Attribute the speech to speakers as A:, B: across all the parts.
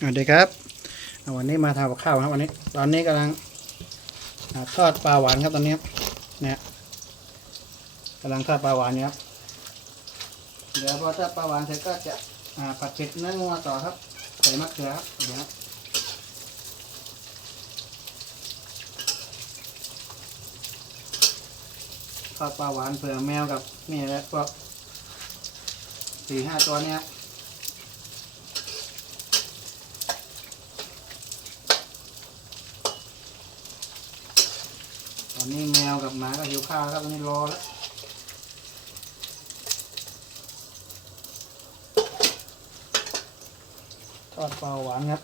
A: สวัสดีครับวันนี้มาทำกับข้าวครับวันนี้ ตอนนี้กำลังอทอดปลาหวานครับตอนนี้เนี่ยกำลังทอดปลาหวานอยู่ครับเดี๋ยวพอทอดปลาหวานเสร็จก็จะอ่าผัดเผ็ดเนื้องัวต่อครับใส่มะเขือครับเดี๋ยวทอดปลาหวานเผื่อแมวกับนี่แหละพวกสี่ห้าตัวเนี้ยครับ ต อนนี้แมวกับหมาก็หิวข้าวครับตอนนี้รอแล้วทอดเปลาหวานครับ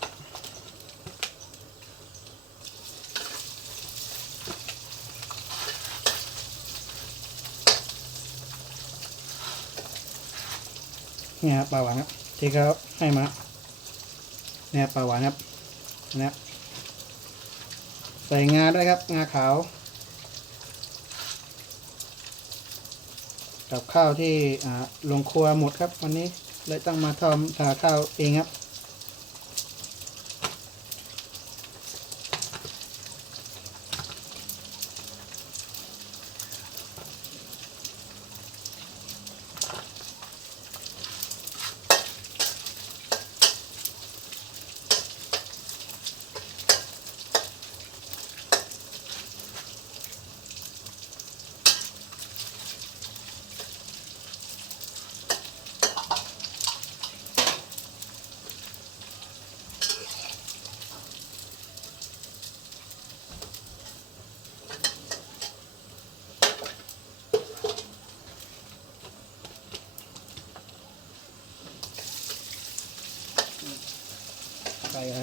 A: เนี่ยปลาหวานครับที่เขาให้มาเนี่ยปลาหวานครับนะครับใส่งาด้วยครับ งาขาว กับข้าวที่ลงครัวหมดครับ วันนี้เลยต้องมาทำทาข้าวเองครับ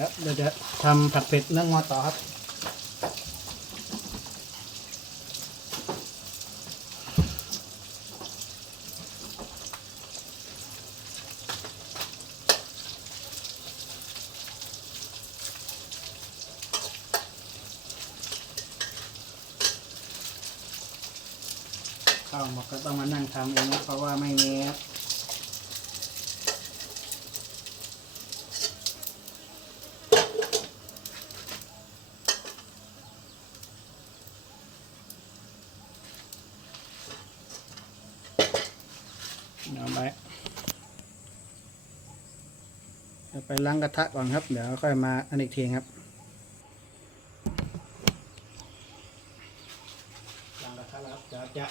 A: ไปครับเดี๋ยวจะทำผัดเผ็ดเนื้องอต่อครับ ข้าวหมดก็ต้องมานั่งทำเองนะเพราะว่าไม่มีครับ เอาไปจะไปล้างกระทะก่อนครับ เดี๋ยวค่อยมาอันอีกทีครับล้างกระทะแล้วครับจะ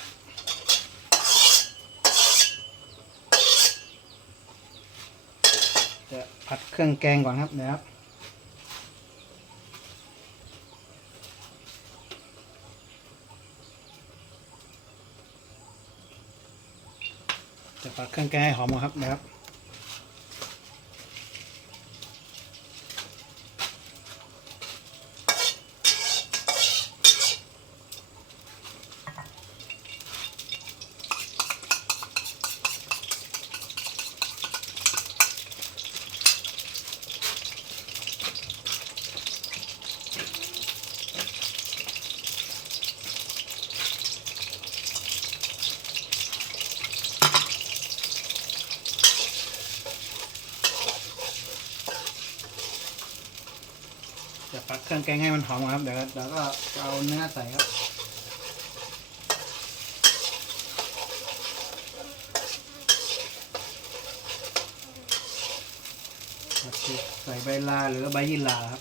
A: จะผัดเครื่องแกงก่อนครับเดี๋ยวครับ จะปักเครื่องแกงให้หอมก่อนครับนะครับ ปักเครื่องแกงให้มันหอมครับเดี๋ยวเดี๋ยวก็เอาเนื้อใส่ครับใส่ใบลาหรือใบยี่หร่าครับ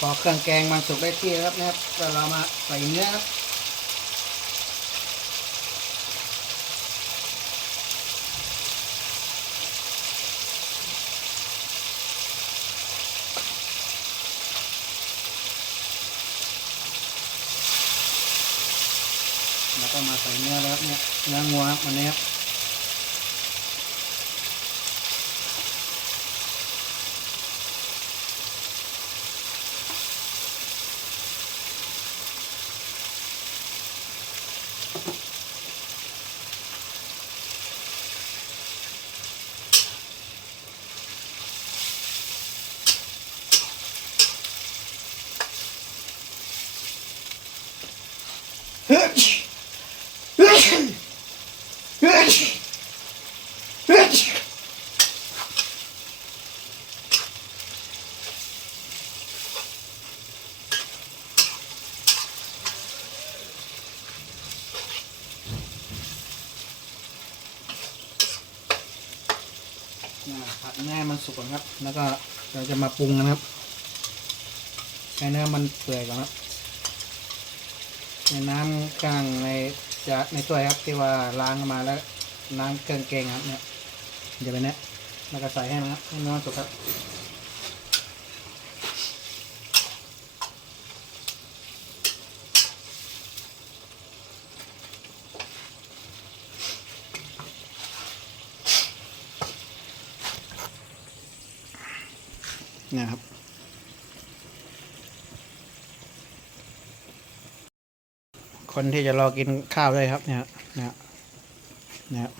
A: พอเครื่องแกงมันสุกได้ที่ครับเนี่ยก็เรามาใส่เนื้อครับแล้วก็มาใส่เนื้อแล้วเนี่ยเนื้องัวครับวันนี้ครับ อ่าผัดเนื้อให้ มันสุกก่อนครับ แล้วก็เราจะมาปรุงนะครับให้เนื้อมันเปื่อยก่อนครับในน้ำกลางในจะในถ้วยครับที่ว่าล้างมาแล้วน้ำเกลืองแกงครับเนี่ยจะเป็นเนี้ยแล้วก็ใส่ให้นะครับให้เนื้อสุกครับ นี่ยครับ คนที่จะรอกินข้าวด้วยครับเนี่ยเนี่ยเนี่ย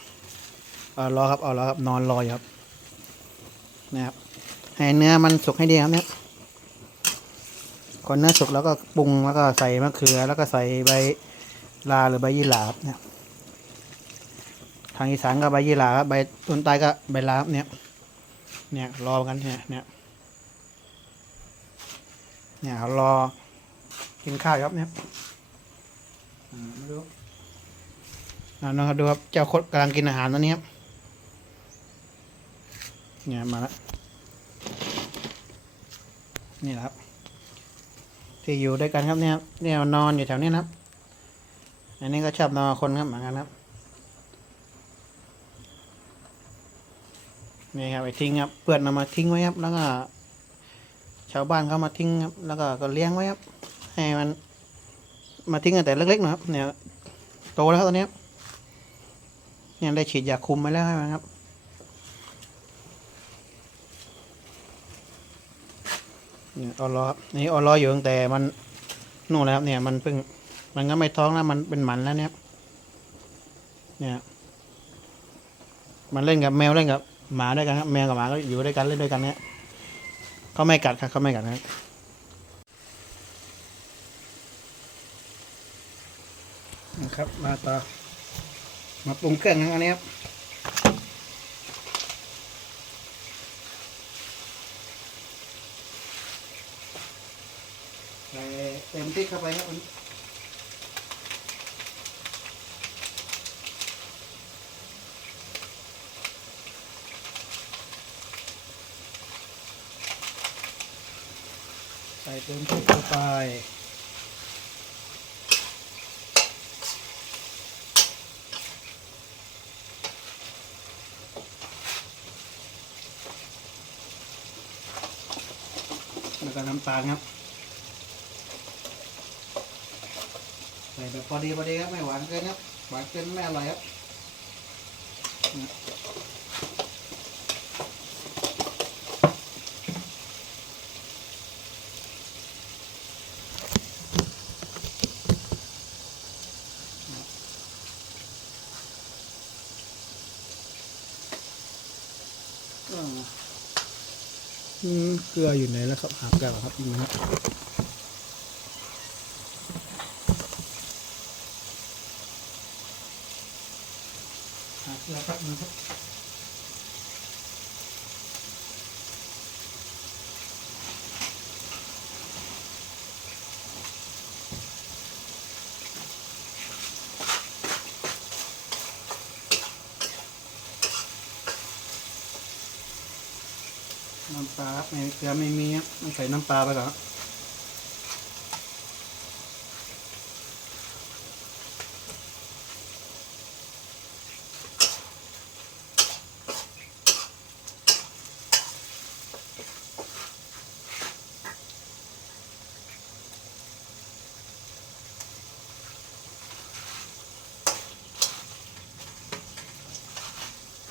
A: เอารอครับเอารอครับนอนรออยู่ครับเนี่ยครับให้เนื้อมันสุกให้ดีครับเนี่ยคนเนื้อสุกแล้วก็ปรุงแล้วก็ใส่มะเขือ แล้วก็ใส่ใบลาหรือใบยี่หร่าครับเนี่ยทางอีสานก็ใบยี่หร่าครับใบต้นใต้ก็ใบลาครับเนี่ยเนี่ยรอกันเนี่ยเนี่ย เนี่ยรอกินข้าวครับเนี่ยอ่าไม่รู้อ่าน้องครับดูครับเจ้าคดกำลังกินอาหารตอนนี้ครับเนี่ยมาแล้วนี่แหละครับ ที่อยู่ด้วยกันครับเนี่ยเนี่ยนอนอยู่แถวนี้นะครับ อันนี้ก็ชอบนอนคนครับเหมือนกันครับนี่ครับไอ้ทิ้งครับเพื่อนนำมาทิ้งไว้ครับแล้วก็ ชาวบ้านเขามาทิ้งครับ แล้วก็ก็เลี้ยงไว้ครับ ให้มันมาทิ้งกันแต่เล็กๆนะครับ เนี่ยโตแล้วตอนนี้เนี่ยได้ฉีดยาคุมไปแล้วใช่ไหมครับเนี่ยออรอครับนี่ออรออยู่ตั้งแต่มันนู่นแล้วครับเนี่ยมันเพิ่งมันก็ไม่ท้องแล้วมันเป็นหมันแล้วเนี่ยเนี่ยมันเล่นกับแมวเล่นกับหมาด้วยกันครับแมวกับหมาก็อยู่ด้วยกันเล่นด้วยกันเนี่ย เขาไม่กัดครับเขาไม่กัดครับนะครับมาต่อมาปรุงเครื่องอันนี้ครับใส่เต็มที่เข้าไปครับอันนี้ใส่ เต็มที่เข้าไปแล้วก็น้ำตาลครับใส่แบบพอดีพอดีครับไม่หวานเกินครับหวานเกินไม่อร่อยครับ เกลืออยู่ไหนแล้วครับหาเกลือครับอีกนะครับหาเกลือแป๊บนึงครับ น้ำปลาไม่เกลือไม่มีครับต้องใส่น้ำปลาไปก่อน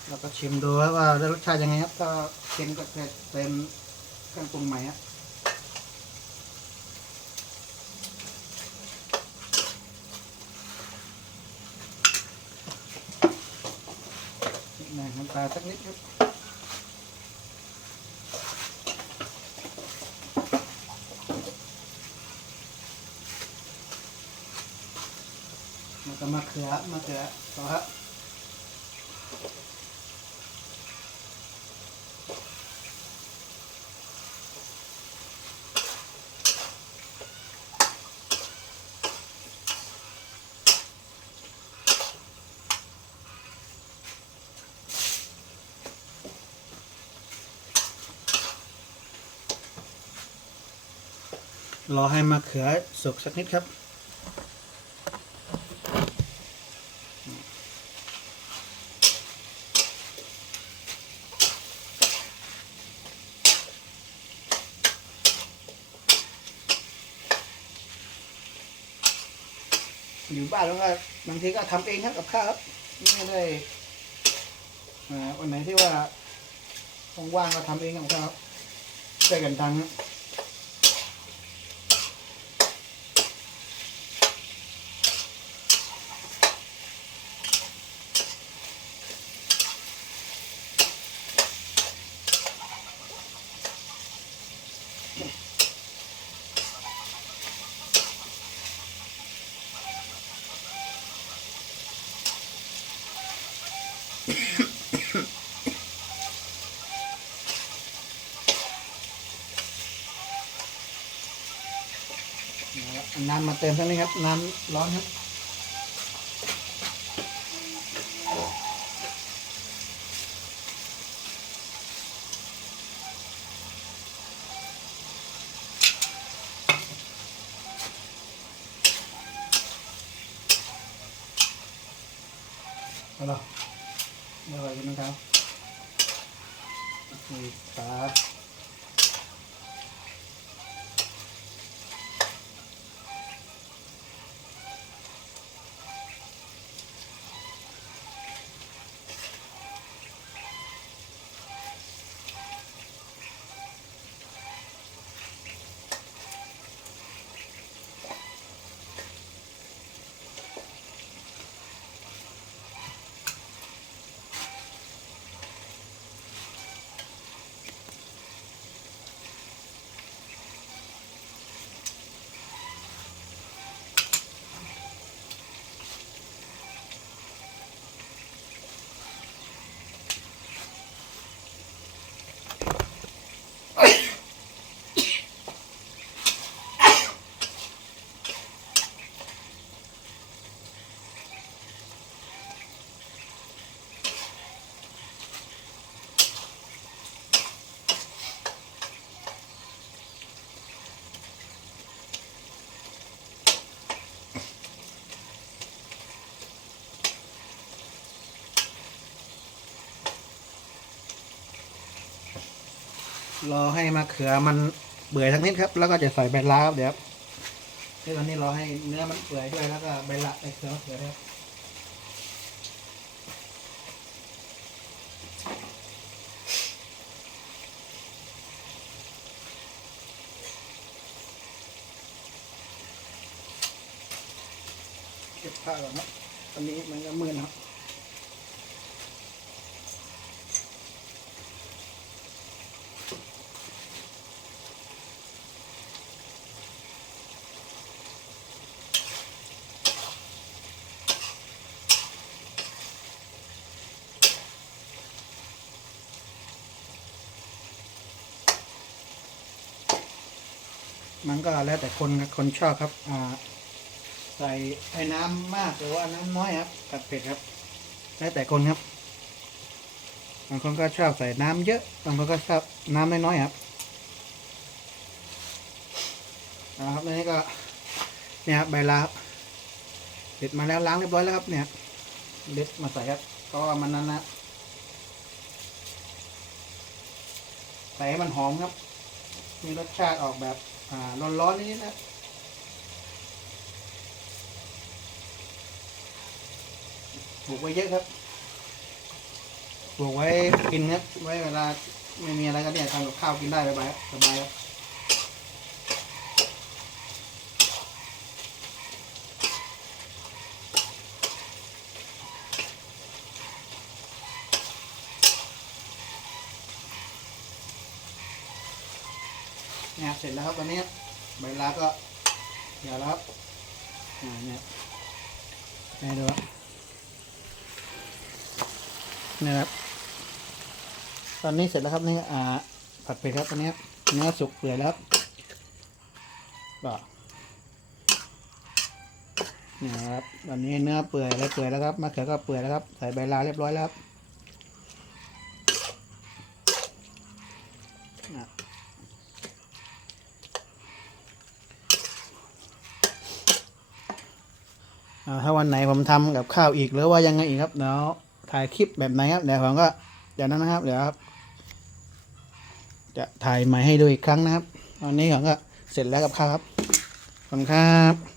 A: เราก็ชิมดูครับว่าได้รสชาติยังไงครับก็เค็มก็เต็มเครื่องปรุงใหม่ฮะนี่นะน้ำตาลสักนิดครับแล้วก็มะเขือมะเขือต่อครับ รอให้มะเขือสุกสักนิดครับ อยู่บ้านแล้วก็บางทีก็ทำเองครับกับข้าวครับไม่ได้วันไหนที่ว่าว่างๆก็ทำเองกับข้าวครับช่วยกันทำครับ น้ำมาเติมสักนิดครับ น้ำร้อนครับ เอาละเดี๋ย รอให้มะเขือมันเปื่อยสักนิดครับ แล้วก็จะใส่ใบลาครับเดี๋ยวที่ตอนนี้รอให้เนื้อมันเปื่อยด้วยแล้วก็ใบละใบเขือมะเขือครับเก็บผ้าก่อนนะตอนนี้มันก็มืดนครับ มันก็แล้วแต่คนครับคนชอบครับ อ่า ใส่ไอ้น้ำมากหรือว่าน้ำน้อยครับ กับเผ็ดครับ แล้วแต่คนครับ บางคนก็ชอบใส่น้ำเยอะ บางคนก็ชอบน้ำน้อยๆครับนะครับนี้ก็เนี่ยครับใบลาครับเด็ดมาแล้วล้างเรียบร้อยแล้วครับเนี่ยเด็ดมาใส่ครับ ก็มันนั้นนะใส่ให้มันหอมครับ มีรสชาติออกแบบ อ่าร้อนๆนี้นะปลูกไว้เยอะครับปลูกไว้กินครับไว้เวลาไม่มีอะไรก็เนี่ยทำกับข้าวกินได้สบายสบายครับ เนี่ยเสร็จแล้วครับตอนนี้ใบลาก็เดี๋ยวแล้วครับอ่าเนี่ยให้ดูครับนี่ครับ ตอนนี้เสร็จแล้วครับนี่อ่าผัดเผ็ดครับตอนนี้เนื้อสุกเปื่อยแล้วครับก็นี่ครับตอนนี้เนื้อเปื่อยแล้วเปื่อยแล้วครับมะเขือก็เปื่อยแล้วครับใส่ใบลาเรียบร้อยแล้วครับอะอ่า ถ้าวันไหนผมทำกับข้าวอีกหรือว่ายังไงอีกครับเดี๋ยวถ่ายคลิปแบบไหนครับเดี๋ยวผมก็เดี๋ยวนั้นนะครับเดี๋ยวครับ จะถ่ายใหม่ให้ดูอีกครั้งนะครับตอนนี้ผมก็เสร็จแล้วกับข้าวครับขอบคุณครับ